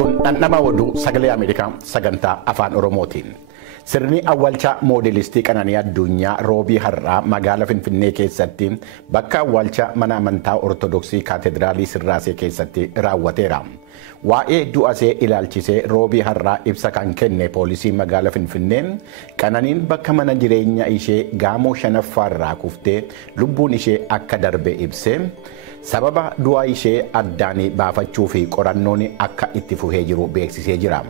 Kun dhandhama oduu sagalee Ameerikaa sagantaa afaan Oromootiin. Sirni awwaalcha moodelistii Qananii Addunyaa roobii har'aa magaalaa Finfinnee keessatti bakka awwaalcha mana amantaa Ortodoksii Kaatedraalii Sirraasee keessatti raawwateera. Waa'ee du'asee ilaalchisee roobii har'aa ibsa kan kenne poolisii magaalaa Finfinnee Qananiin bakka mana jireenya ishee gaamoo shanaffaarraa kuftee lubbuun ishee akka darbe ibse. Sababa du'a ishee addaan baafachuu fi qorannoon akka itti fufee jiru beeksisee jira.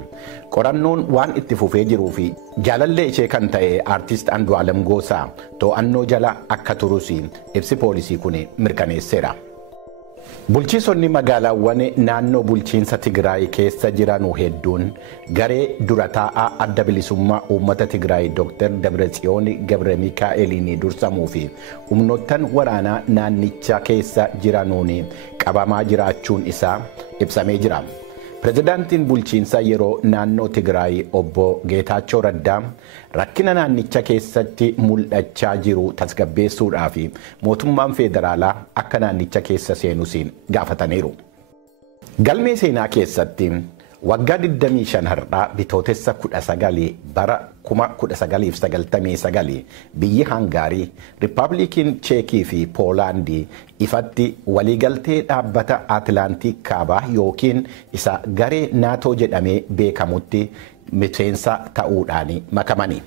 Qorannoon waan itti fufee jiruu fi jaalallee ishee kan ta'e aartist Andu'aalem Goosaa to'annoo jala akka turus ibsi poolisii kun mirkaneesseera. Bulchiisonni magaalaawwan naannoo bulchiinsa Tigraay keessa jiran hedduun garee dura taa'aa adda bilisummaa uummata Tigraay Dr. Dabratsiyoon Gabre Mikaa'eliin dursamuu fi humnoottan waraanaa naannicha keessa jiranuun qabamaa jiraachuun isaa ibsamee jira. Pireezidaantiin bulchiinsa yeroo naannoo Tigraay obbo Geetaachoo Raddaa rakkina naannicha keessatti mul'achaa jiru tasgabbeessuudhaaf mootummaan federaalaa akka naannicha keessa seenus gaafataniiru. Galmee seenaa keessatti waggaa 25 har'aa bitootessa 19 bara 1999 biyyi Hangaarii, Riippaabilikiin Cheekii fi Poolaandii ifatti waliigaltee dhaabbata Atilaantiik Kaabaa yookiin isa garee naatoo jedhamee beekamutti miseensa ta'uudhaan makamani.